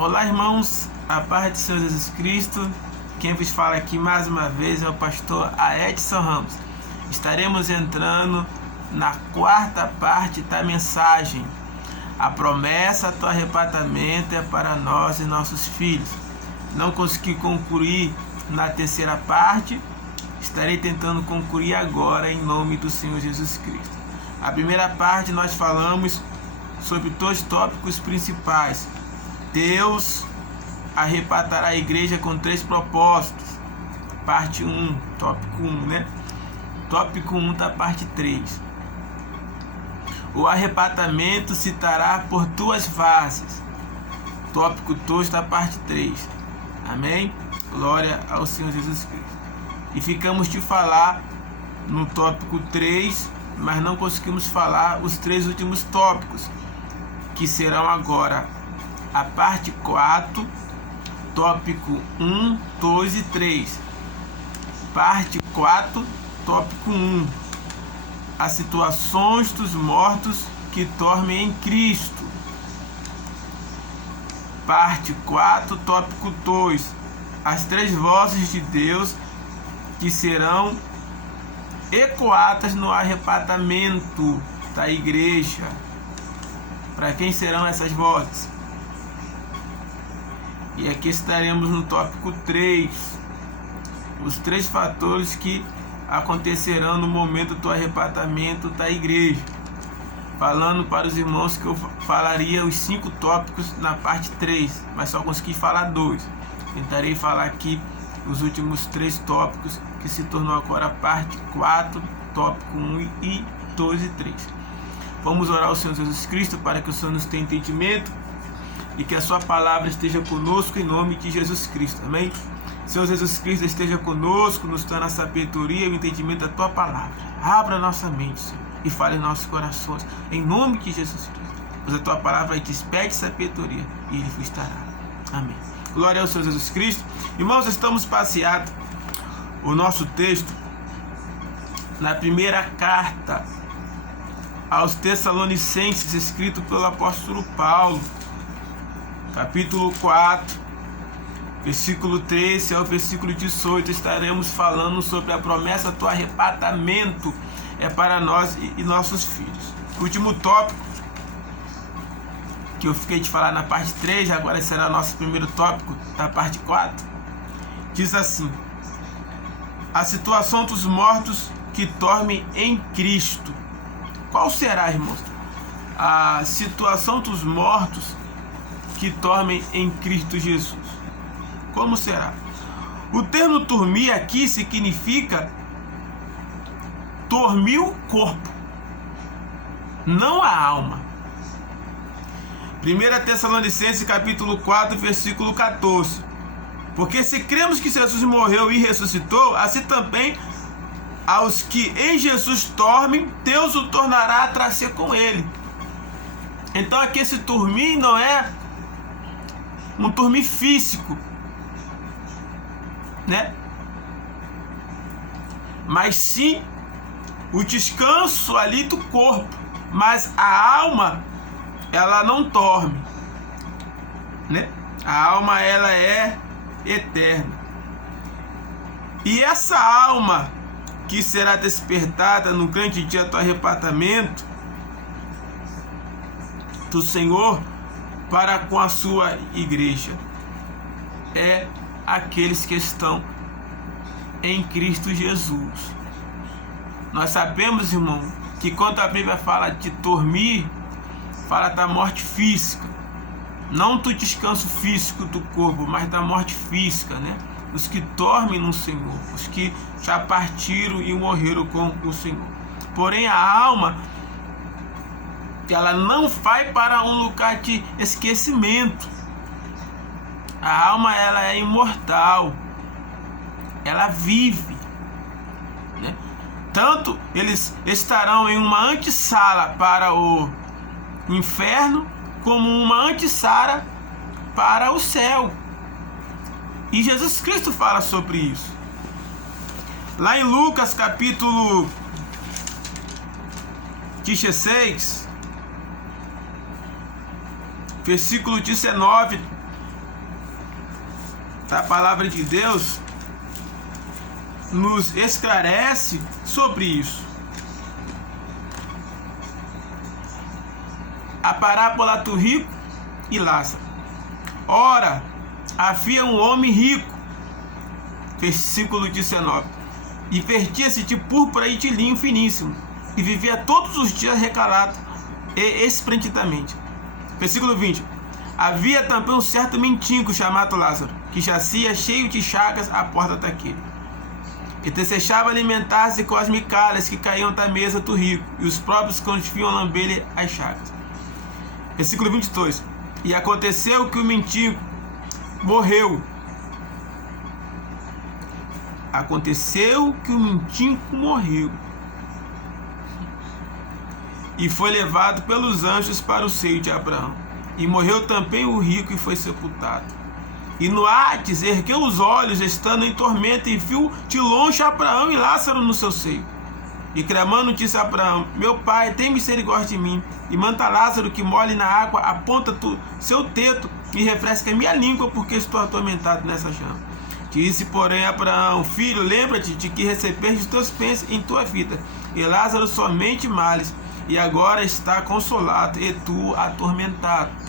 Olá, irmãos, a paz do Senhor Jesus Cristo. Quem vos fala aqui mais uma vez é o pastor Edson Ramos. Estaremos entrando na quarta parte da mensagem. A promessa do arrebatamento é para nós e nossos filhos. Não consegui concluir na terceira parte, estarei tentando concluir agora em nome do Senhor Jesus Cristo. A primeira parte nós falamos sobre dois tópicos principais. Deus arrebatará a igreja com 3 propósitos. Parte 1, tópico 1, né? Tópico 1 da parte 3. O arrebatamento se dará por 2 fases. Tópico 2 da parte 3. Amém? Glória ao Senhor Jesus Cristo. E ficamos de falar no tópico 3, mas não conseguimos falar os 3 últimos tópicos, que serão agora a parte 4, tópico 1, 2 e 3. Parte 4, tópico 1. As situações dos mortos que dormem em Cristo. Parte 4, tópico 2. As 3 vozes de Deus que serão ecoadas no arrebatamento da igreja. Para quem serão essas vozes? E aqui estaremos no tópico 3. Os 3 fatores que acontecerão no momento do arrebatamento da igreja. Falando para os irmãos que eu falaria os 5 tópicos na parte 3, mas só consegui falar 2. Tentarei falar aqui os últimos 3 tópicos, que se tornou agora a parte 4, tópico 1 e 2 e 3. Vamos orar ao Senhor Jesus Cristo para que o Senhor nos tenha entendimento e que a sua palavra esteja conosco em nome de Jesus Cristo. Amém? Senhor Jesus Cristo, esteja conosco, nos dando a sabedoria e o entendimento da tua palavra. Abra a nossa mente, Senhor, e fale em nossos corações, em nome de Jesus Cristo. Pois a tua palavra despede sabedoria e ele vos dará. Amém. Glória ao Senhor Jesus Cristo. Irmãos, estamos passeando o nosso texto na primeira carta aos Tessalonicenses, escrito pelo apóstolo Paulo, capítulo 4, versículo 13 ao versículo 18. Estaremos falando sobre a promessa do arrebatamento é para nós e nossos filhos. O último tópico que eu fiquei de falar na parte 3, agora será nosso primeiro tópico da parte 4, diz assim: a situação dos mortos que dormem em Cristo. Qual será, irmãos, a situação dos mortos que dormem em Cristo Jesus? Como será? O termo dormir aqui significa dormir o corpo, não a alma. 1 Tessalonicenses capítulo 4, versículo 14. Porque se cremos que Jesus morreu e ressuscitou, assim também aos que em Jesus dormem, Deus o tornará a trazer com ele. Então aqui esse dormir não é um dormir físico, né? Mas sim o descanso ali do corpo. Mas a alma, ela não dorme, né? A alma, ela é eterna. E essa alma que será despertada no grande dia do arrebatamento do Senhor para com a sua igreja é aqueles que estão em Cristo Jesus. Nós sabemos, irmão, que quando a Bíblia fala de dormir, fala da morte física, não do descanso físico do corpo, mas da morte física, né? Os que dormem no Senhor, os que já partiram e morreram com o Senhor. Porém a alma, ela não vai para um lugar de esquecimento. A alma, ela é imortal, ela vive, né? Tanto eles estarão em uma antessala para o inferno, como uma antessala para o céu. E Jesus Cristo fala sobre isso. Lá em Lucas capítulo 16, versículo 19, A palavra de Deus nos esclarece sobre isso. A parábola do rico e Lázaro. Ora, havia um homem rico, versículo 19, e vestia-se de púrpura e de linho finíssimo, e vivia todos os dias recalado e esplendidamente. Versículo 20. Havia também um certo mendigo chamado Lázaro, que jazia cheio de chagas à porta daquele, que desejava alimentar-se com as migalhas que caíam da mesa do rico, e os próprios confiam lamber-lhe as chagas. Versículo 22. E aconteceu que o mendigo morreu. Aconteceu que o mendigo morreu e foi levado pelos anjos para o seio de Abraão. E morreu também o rico e foi sepultado. E no Hades ergueu os olhos, estando em tormento, e viu de longe Abraão e Lázaro no seu seio. E clamando disse a Abraão: meu pai, tem misericórdia de mim, e manda Lázaro que molhe na água a ponta do seu dedo e refresque a minha língua, porque estou atormentado nessa chama. Disse, porém, Abraão: filho, lembra-te de que recebeste os teus bens em tua vida, e Lázaro somente males, e agora está consolado, e tu atormentado.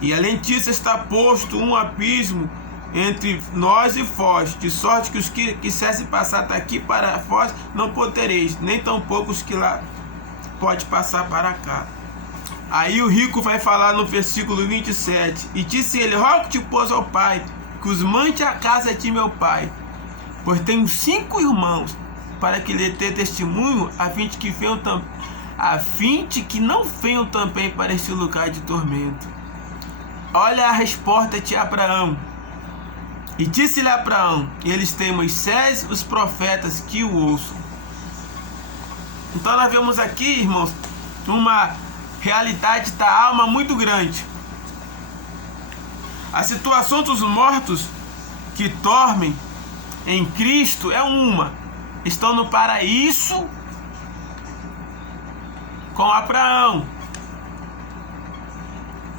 E além disso está posto um abismo entre nós e vós, de sorte que os que quisessem passar daqui para vós não podereis, nem tampouco os que lá pode passar para cá. Aí o rico vai falar no versículo 27, e disse ele: rogo-te, pois, ao pai, que os mande à casa de meu pai, pois tenho 5 irmãos, para que lhe dê testemunho, a fim de que não venham também para este lugar de tormento. Olha a resposta de Abraão. E disse-lhe Abraão: eles têm Moisés, os profetas, que o ouçam. Então nós vemos aqui, irmãos, uma realidade da alma muito grande. A situação dos mortos que dormem em Cristo é uma: estão no paraíso com Abraão.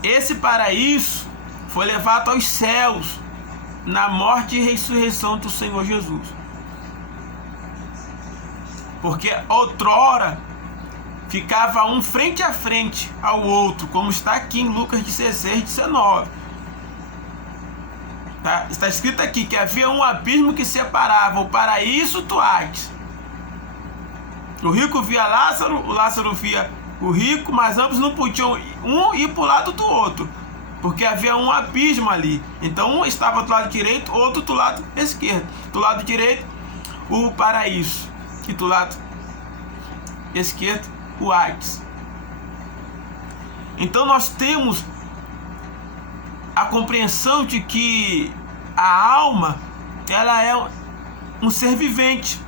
Esse paraíso foi levado aos céus na morte e ressurreição do Senhor Jesus. Porque outrora ficava um frente a frente ao outro, como está aqui em Lucas 16, 19. Tá? Está escrito aqui que havia um abismo que separava o paraíso do Hades. O rico via Lázaro, o Lázaro via o rico, mas ambos não podiam um ir para o lado do outro, porque havia um abismo ali. Então um estava do lado direito, outro do lado esquerdo. Do lado direito, o paraíso, e do lado esquerdo, o Hades. Então nós temos a compreensão de que a alma, ela é um ser vivente,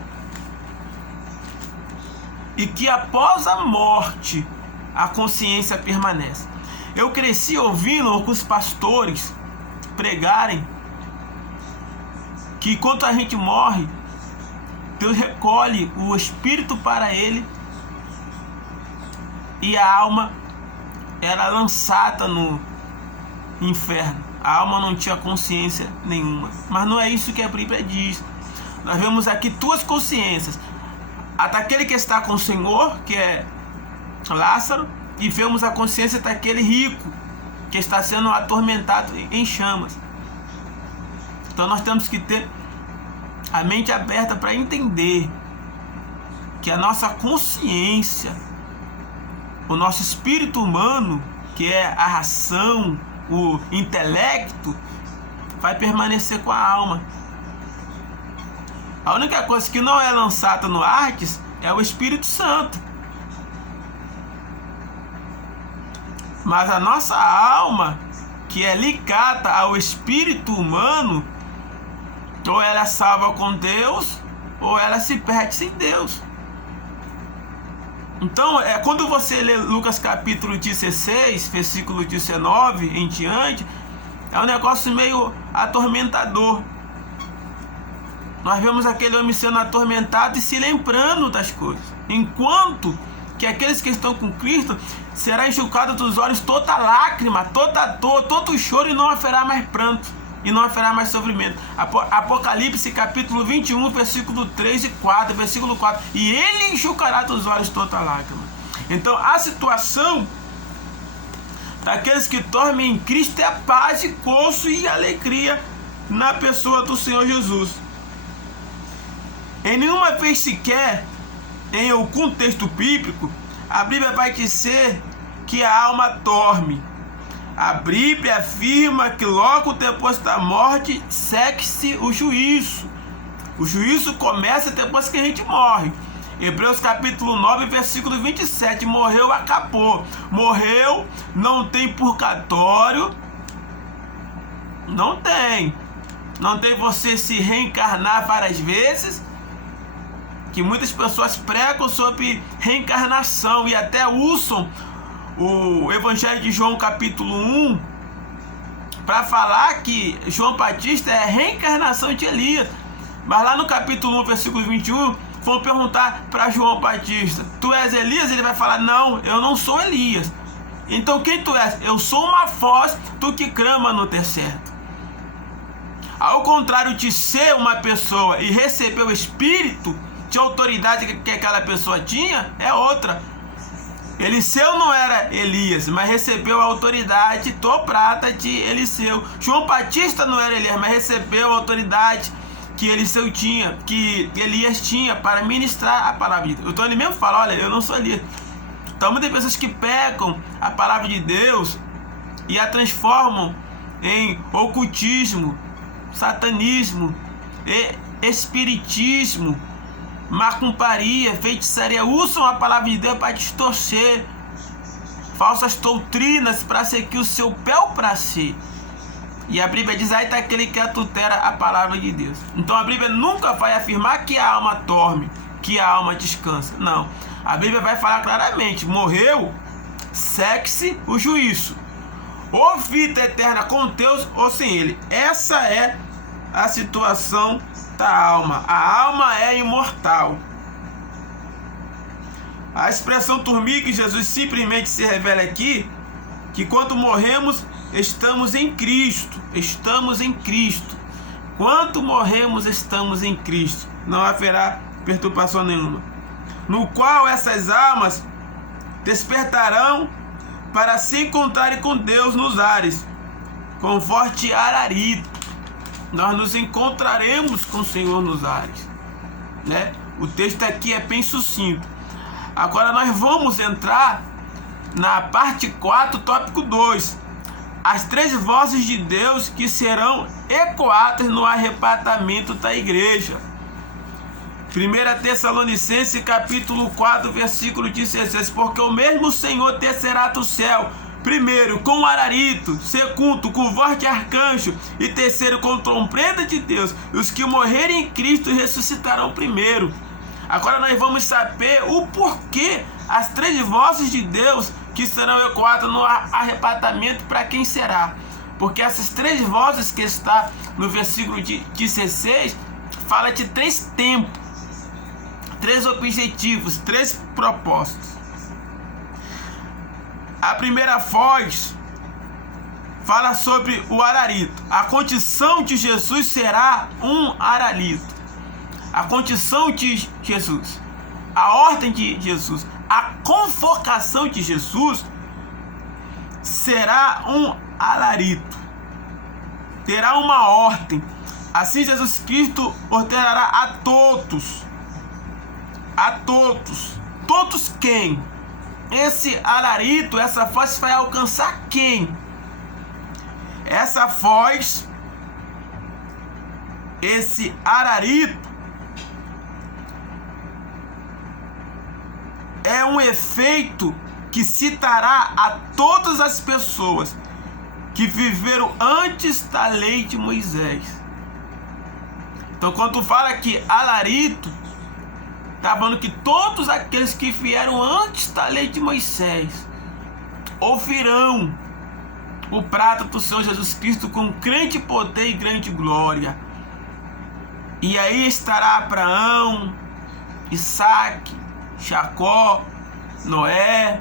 e que após a morte a consciência permanece. Eu cresci ouvindo alguns pastores pregarem que quando a gente morre, Deus recolhe o espírito para ele e a alma era lançada no inferno. A alma não tinha consciência nenhuma. Mas não é isso que a Bíblia diz. Nós vemos aqui 2 consciências: a daquele que está com o Senhor, que é Lázaro, e vemos a consciência daquele rico que está sendo atormentado em chamas. Então nós temos que ter a mente aberta para entender que a nossa consciência, o nosso espírito humano, que é a ração, o intelecto, vai permanecer com a alma. A única coisa que não é lançada no Hades é o Espírito Santo. Mas a nossa alma, que é ligada ao espírito humano, ou ela é salva com Deus, ou ela se perde sem Deus. Então, quando você lê Lucas capítulo 16, versículo 19 em diante, é um negócio meio atormentador. Nós vemos aquele homem sendo atormentado e se lembrando das coisas, enquanto que aqueles que estão com Cristo será enxugado dos olhos toda lágrima, toda dor, todo choro, e não haverá mais pranto, e não haverá mais sofrimento. Apocalipse capítulo 21, versículo 3 e 4, versículo 4, e ele enxugará dos olhos toda lágrima. Então a situação daqueles que dormem em Cristo é paz e gozo e alegria na pessoa do Senhor Jesus. Em nenhuma vez sequer, em algum texto bíblico, a Bíblia vai dizer que a alma dorme. A Bíblia afirma que logo depois da morte segue-se o juízo. O juízo começa depois que a gente morre. Hebreus capítulo 9, versículo 27. Morreu, acabou. Morreu, não tem purgatório. Não tem. Não tem você se reencarnar várias vezes. Que muitas pessoas pregam sobre reencarnação e até usam o Evangelho de João capítulo 1 para falar que João Batista é a reencarnação de Elias. Mas lá no capítulo 1, versículo 21, vão perguntar para João Batista: tu és Elias? Ele vai falar: não, eu não sou Elias. Então quem tu és? Eu sou uma voz do que clama no deserto. Ao contrário de ser uma pessoa e receber o Espírito de autoridade que aquela pessoa tinha, é outra. Eliseu não era Elias, mas recebeu a autoridade do prata de Eliseu. João Batista não era Elias, mas recebeu a autoridade que Eliseu tinha, que Elias tinha para ministrar a palavra de Deus. Então ele mesmo fala: olha, eu não sou Elias. Então muitas pessoas que pegam a palavra de Deus e a transformam em ocultismo, satanismo, espiritismo, macumparia, feitiçaria, usam a palavra de Deus para distorcer falsas doutrinas para seguir o seu bel prazer. E a Bíblia diz: aí está aquele que adultera a palavra de Deus. Então a Bíblia nunca vai afirmar que a alma dorme, que a alma descansa. Não. A Bíblia vai falar claramente: morreu, segue-se o juízo. Ou vida eterna com Deus ou sem Ele. Essa é a situação da alma. A alma é imortal. A expressão dormir que Jesus simplesmente se revela aqui, que quando morremos, estamos em Cristo. Estamos em Cristo. Quando morremos, estamos em Cristo. Não haverá perturbação nenhuma. No qual essas almas despertarão para se encontrarem com Deus nos ares, com forte alarido. Nós nos encontraremos com o Senhor nos ares, né? O texto aqui é bem sucinto. Agora nós vamos entrar na parte 4, tópico 2. As 3 vozes de Deus que serão ecoadas no arrebatamento da igreja. 1 Tessalonicenses capítulo 4, versículo 16. Porque o mesmo Senhor descerá do céu, primeiro com alarido, segundo com voz de arcanjo, e terceiro com trombeta de Deus. E os que morrerem em Cristo ressuscitarão primeiro. Agora nós vamos saber o porquê as 3 vozes de Deus que serão ecoadas no arrebatamento. Para quem será? Porque essas 3 vozes que está no versículo 16 fala de 3 tempos, 3 objetivos, 3 propósitos. A primeira voz fala sobre o alarido. A condição de Jesus será um alarido. A condição de Jesus, a ordem de Jesus, a convocação de Jesus será um alarido. Terá uma ordem. Assim Jesus Cristo ordenará a todos. A todos. Todos quem? Esse alarido, essa voz vai alcançar quem? Essa voz, esse alarido, é um efeito que citará a todas as pessoas que viveram antes da lei de Moisés. Então quando fala que alarido, está falando que todos aqueles que vieram antes da lei de Moisés ouvirão o prato do Senhor Jesus Cristo com grande poder e grande glória. E aí estará Abraão, Isaque, Jacó, Noé,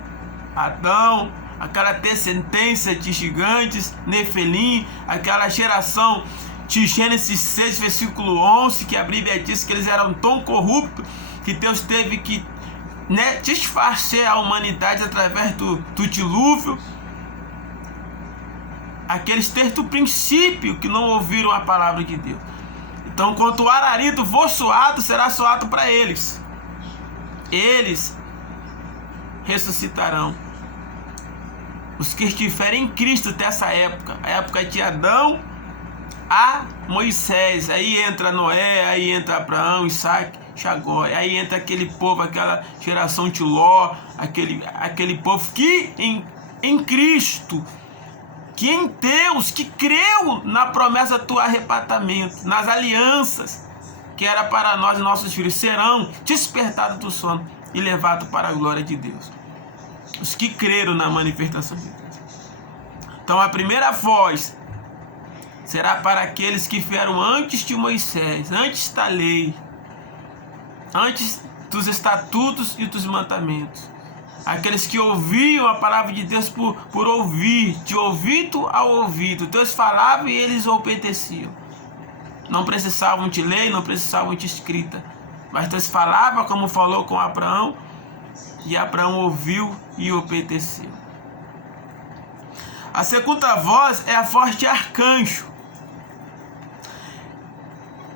Adão, aquela descendência de gigantes, Nefelim, aquela geração de Gênesis 6, versículo 11, que a Bíblia diz que eles eram tão corruptos que Deus teve que desfazer a humanidade através do dilúvio. Aqueles desde o princípio que não ouviram a palavra de Deus. Então, quando o alarido for soado, será soado para eles. Eles ressuscitarão. Os que estiverem em Cristo dessa época, a época de Adão a Moisés, aí entra Noé, aí entra Abraão, Isaac, Jacó, aí entra aquele povo, aquela geração de Ló, aquele povo que em Cristo, que em Deus, que creu na promessa do arrebatamento, nas alianças que era para nós e nossos filhos, serão despertados do sono e levados para a glória de Deus. Os que creram na manifestação de Deus. Então a primeira voz será para aqueles que vieram antes de Moisés, antes da lei, antes dos estatutos e dos mandamentos. Aqueles que ouviam a palavra de Deus por ouvir, de ouvido a ouvido. Deus falava e eles obedeciam. Não precisavam de lei, não precisavam de escrita. Mas Deus falava como falou com Abraão, e Abraão ouviu e obedeceu. A segunda voz é a voz de arcanjo.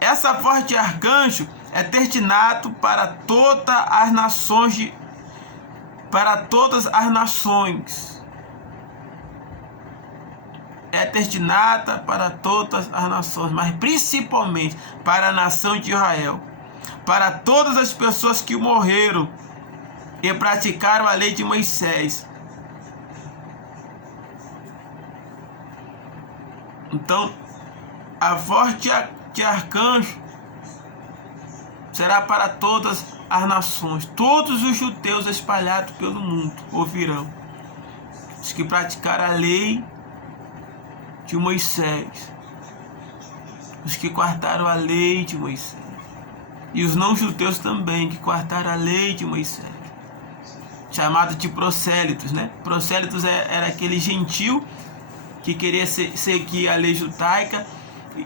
Essa voz de arcanjo é destinado para todas as nações, É destinada para todas as nações, mas principalmente para a nação de Israel, para todas as pessoas que morreram e praticaram a lei de Moisés. Então, a voz de arcanjo será para todas as nações. Todos os judeus espalhados pelo mundo ouvirão. Os que praticaram a lei de Moisés, os que guardaram a lei de Moisés, e os não judeus também que guardaram a lei de Moisés, chamado de prosélitos, né? Prosélitos era aquele gentil que queria seguir a lei judaica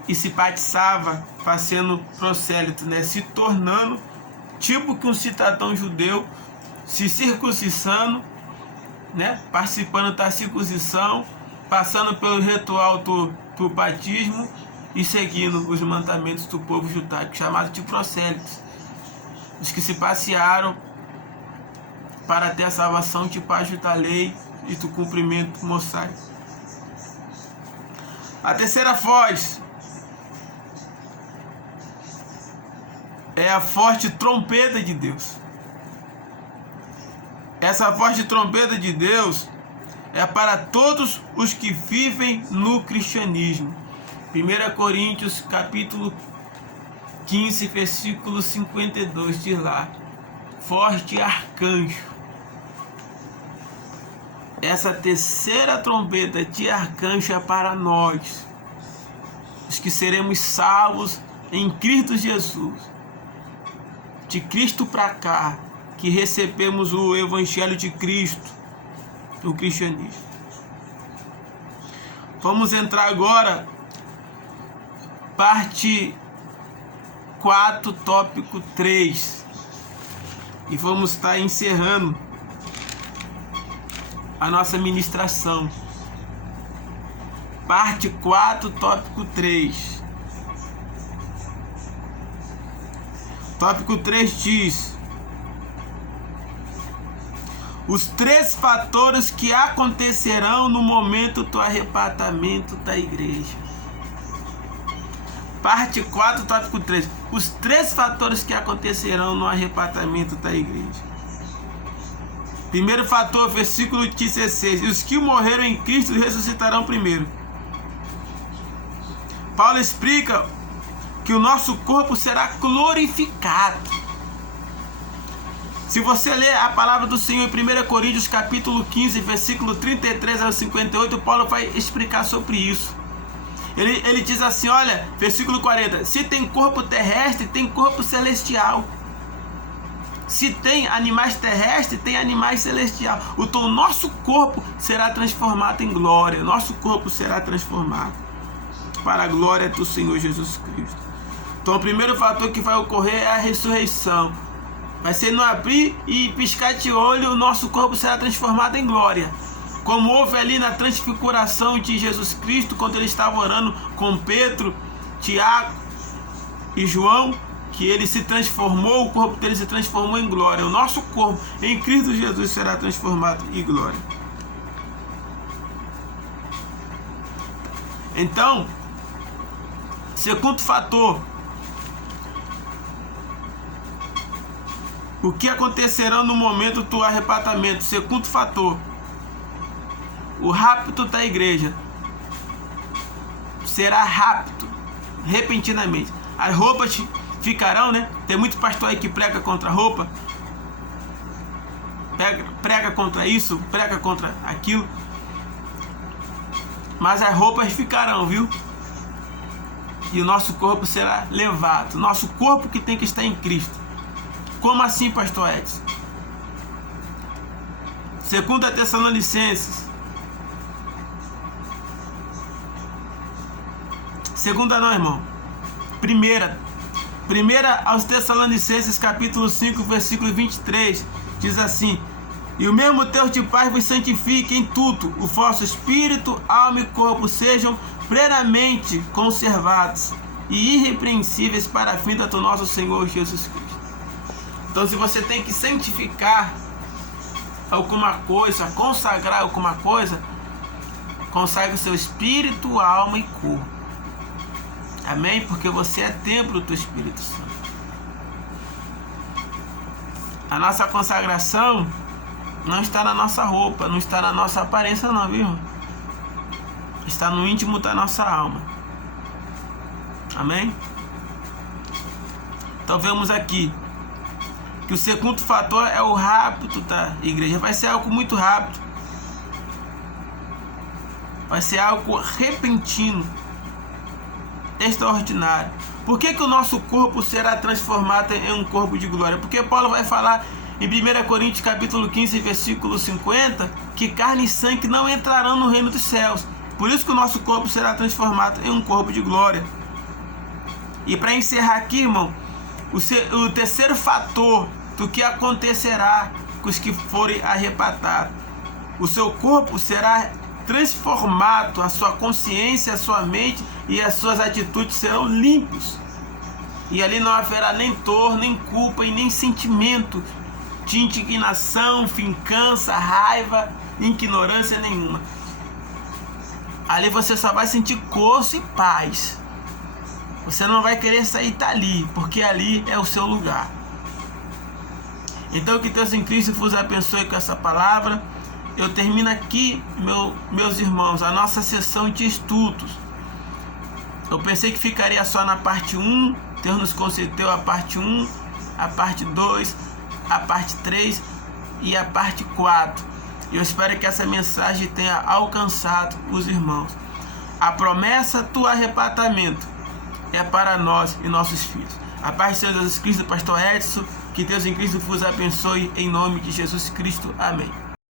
e se batizava fazendo prosélito, né? Se tornando tipo que um cidadão judeu, se circuncisando, né? Participando da circuncisão, passando pelo ritual do batismo e seguindo os mandamentos do povo judaico, chamado de prosélitos. Os que se passearam para ter a salvação debaixo da lei e do cumprimento mosaico. A terceira voz é a forte trombeta de Deus. Essa voz de trombeta de Deus é para todos os que vivem no cristianismo. 1 Coríntios capítulo 15, versículo 52 diz lá: forte arcanjo. Essa terceira trombeta de arcanjo é para nós, os que seremos salvos em Cristo Jesus. De Cristo para cá, que recebemos o Evangelho de Cristo, o cristianismo. Vamos entrar agora, parte 4, tópico 3. E vamos estar encerrando a nossa ministração. Parte 4, tópico 3. Tópico 3 diz: os 3 fatores que acontecerão no momento do arrebatamento da igreja. Parte 4, tópico 3. Os 3 fatores que acontecerão no arrebatamento da igreja. Primeiro fator, versículo 16. Os que morreram em Cristo ressuscitarão primeiro. Paulo explica que o nosso corpo será glorificado. Se você ler a palavra do Senhor em 1 Coríntios capítulo 15, versículo 33 ao 58, Paulo vai explicar sobre isso. Ele diz assim, olha, versículo 40, se tem corpo terrestre, tem corpo celestial. Se tem animais terrestres, tem animais celestiais. Então o nosso corpo será transformado em glória. Nosso corpo será transformado para a glória do Senhor Jesus Cristo. Então o primeiro fator que vai ocorrer é a ressurreição. Vai ser no abrir e piscar de olho, o nosso corpo será transformado em glória. Como houve ali na transfiguração de Jesus Cristo, quando ele estava orando com Pedro, Tiago e João, que ele se transformou, o corpo dele se transformou em glória. O nosso corpo em Cristo Jesus será transformado em glória. Então, segundo fator, o que acontecerá no momento do arrebatamento? Segundo fator, o rapto da igreja será rápido, repentinamente. As roupas ficarão, né? Tem muito pastor aí que prega contra a roupa, prega contra isso, prega contra aquilo, mas as roupas ficarão, viu? E o nosso corpo será levado. Nosso corpo que tem que estar em Cristo. Como assim, pastor Edson? 2 Tessalonicenses. Segunda não, irmão. Primeira aos Tessalonicenses, capítulo 5, versículo 23. Diz assim: e o mesmo Deus de paz vos santifique em tudo, o vosso espírito, alma e corpo sejam plenamente conservados e irrepreensíveis para a vinda do nosso Senhor Jesus Cristo. Então, se você tem que santificar alguma coisa, consagrar alguma coisa, consagre o seu espírito, alma e corpo. Amém? Porque você é templo do Espírito Santo. A nossa consagração não está na nossa roupa, não está na nossa aparência não, viu? Está no íntimo da nossa alma. Amém? Então vemos aqui que o segundo fator é o rapto da igreja. Vai ser algo muito rápido. Vai ser algo repentino, extraordinário. Por que o nosso corpo será transformado em um corpo de glória? Porque Paulo vai falar em 1 Coríntios capítulo 15, versículo 50, que carne e sangue não entrarão no reino dos céus. Por isso que o nosso corpo será transformado em um corpo de glória. E para encerrar aqui, irmão, o terceiro fator do que acontecerá com os que forem arrebatados. O seu corpo será transformado, a sua consciência, a sua mente e as suas atitudes serão limpos. E ali não haverá nem dor, nem culpa e nem sentimento de indignação, vingança, raiva, ignorância nenhuma. Ali você só vai sentir gozo e paz. Você não vai querer sair dali, porque ali é o seu lugar. Então que Deus em Cristo vos abençoe com essa palavra. Eu termino aqui, meus irmãos, a nossa sessão de estudos. Eu pensei que ficaria só na parte 1. Deus nos concedeu a parte 1, a parte 2, a parte 3 e a parte 4. Eu espero que essa mensagem tenha alcançado os irmãos. A promessa do arrebatamento é para nós e nossos filhos. A paz de Senhor Jesus Cristo, pastor Edson, que Deus em Cristo vos abençoe em nome de Jesus Cristo. Amém.